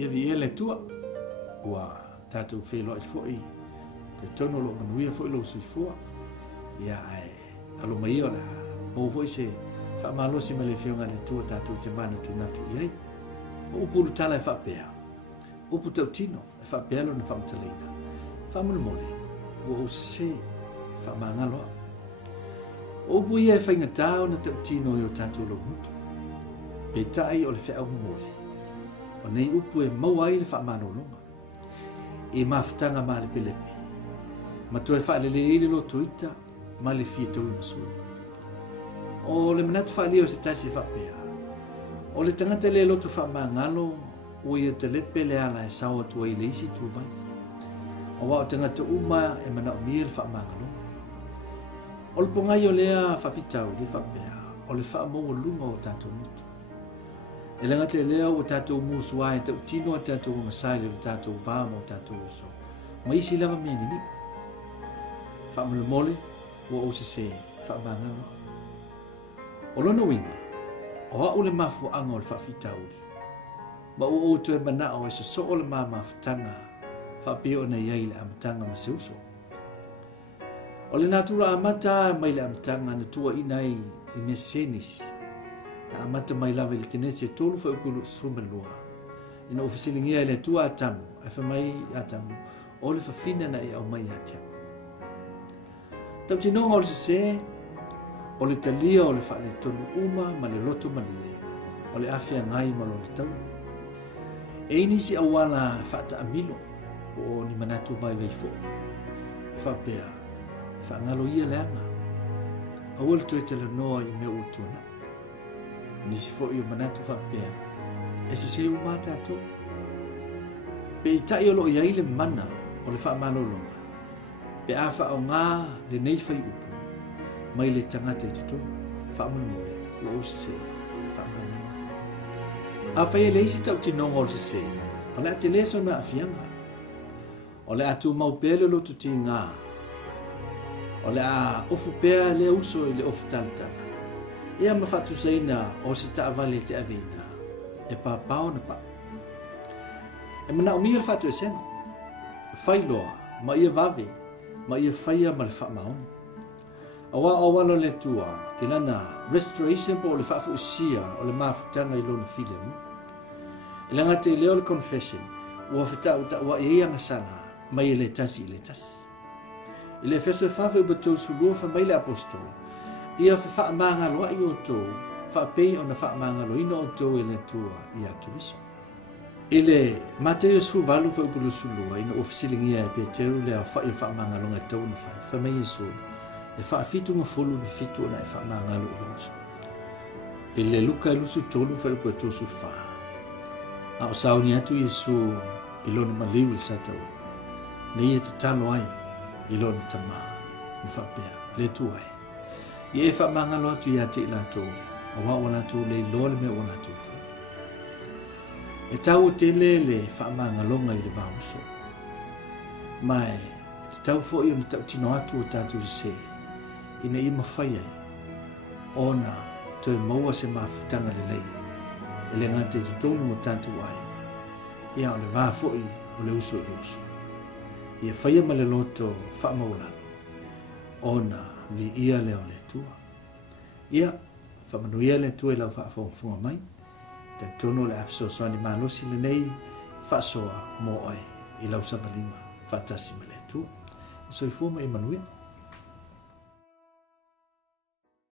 ia vi ele tua ua tatu felo i foi te tono lo manuia foi lo sui fo ia ai alo mai ona o foi se fa malo si mele fionga le tua tatu te mana tu natu ia o pulu tala fa pea o puto tino fa pelo na fa mtalina fa mo mole o se fa mangalo o bui e whainga tau na te tino i o tātou lo mutu. Pe tai o le whea mori. O nei upu e mauai le wha manolonga. E mawhitanga ma le pelepe. Ma to e wha le le lo toita ma le fia tau masua. O le manatu wha leo se taisi wha pea. O le tangata le loto wha mangalo o ia te lepe le ala e sawa tua i leisi tu vai. O wao tangata uma e mana o mia le wha mangalo. O le pongai o lea whawhitau le whapea, o le whaamou lunga o tātou mutu. E langa te lea o tātou musua e tau tino a tātou ngasai le o tātou vāma o tātou uso. Ma isi lava meni ni. Whaamule mole, o o se se, whaamanganga. O lona winga, o a ule mafu anga o le whawhitau li. Ma o to e mana o e so o le mamafutanga, whapeo na iai le amatanga ma se uso. O le natura amata mai le amatanga na tua inai i mea senisi. Na amata mai lawe le tenesi e tolu wha ukulu srume lua. Ina ofisilingia le tua atamu, e whamai atamu, o le whawhina na e au mai atamu. Tau tinonga o le se, o le talia o le wha le tonu uma ma le loto malie, o le afia ngai malo le tau. E inisi awala whaata amilo, po ni manatu vai veifo. E whapea. Whaangalo ia leanga. Awal toi te noa i mea utuana. Nisi fo i o manatu whapea. E se umata ato. Pe i tai olo i aile mana o le whaamalolonga. Pe a wha o ngā le nei whai upu. Mai le tangata i tutu. Whaamalole. Ua o se whaamalole. A whai e leisi tau tinonga o se. O le a te leso na a fianga. O le atu maupele lo tuti ngā. O le a ofu pea le uso i le ofu talatala. Ia mawhatu saina o se taawale te avena. E pāpao na pa. E mana o mia le whatu e sema. Whailoa, ma ia vave, ma ia whaia ma le whaamaoni. Awa awalo le tua, i lana restoration po le whaafu usia o le mafutanga i lona filemu. I langa te leo le confession, ua whetau ta ua e ianga sala, ma ia le tasi i le tasi. I le feso e whawhi ubatou sulua whamai le apostol. Ia whaamangalo i o tō, whaapei o na whaamangalo ina o tō i le tua i a kiriso. I le matei o suvalu whaupulu sulua ina ofisilingia e Peteru le a whaamangalo ngai tau na whai. Whamai Jesu e whaafitu ngā fulu ni fitu na e whaamangalo i lusa. I le luka i lusu tonu whaupuatou sufa. A o sauni atu Jesu i lona maliu i satau. Nei e te talo ai. I lona tama, ni whapea, le tuai. I e whamangalo atu i ate i lato, a wā o lato le lole me o lato wha. E tau o te le whamangalonga i le vauso. Mai, te tau fo i o ni tau tino atu o tātou se, ina i mawhai ai. Ona, toi maua se mawhutanga le lei, e le ngate te tonu o tātou ai. Ia o le vā fo i o le uso i le uso. Ia whaia ma le loto whaamaulano. Ona vi ia leo le tua. Ia whamanuia le tua i lau whaafonga mai. Te tono le afsosoani malosi le nei whaasoa mo ai i lau sabalinga whaatasi ma le tua. So i fuma i manuia.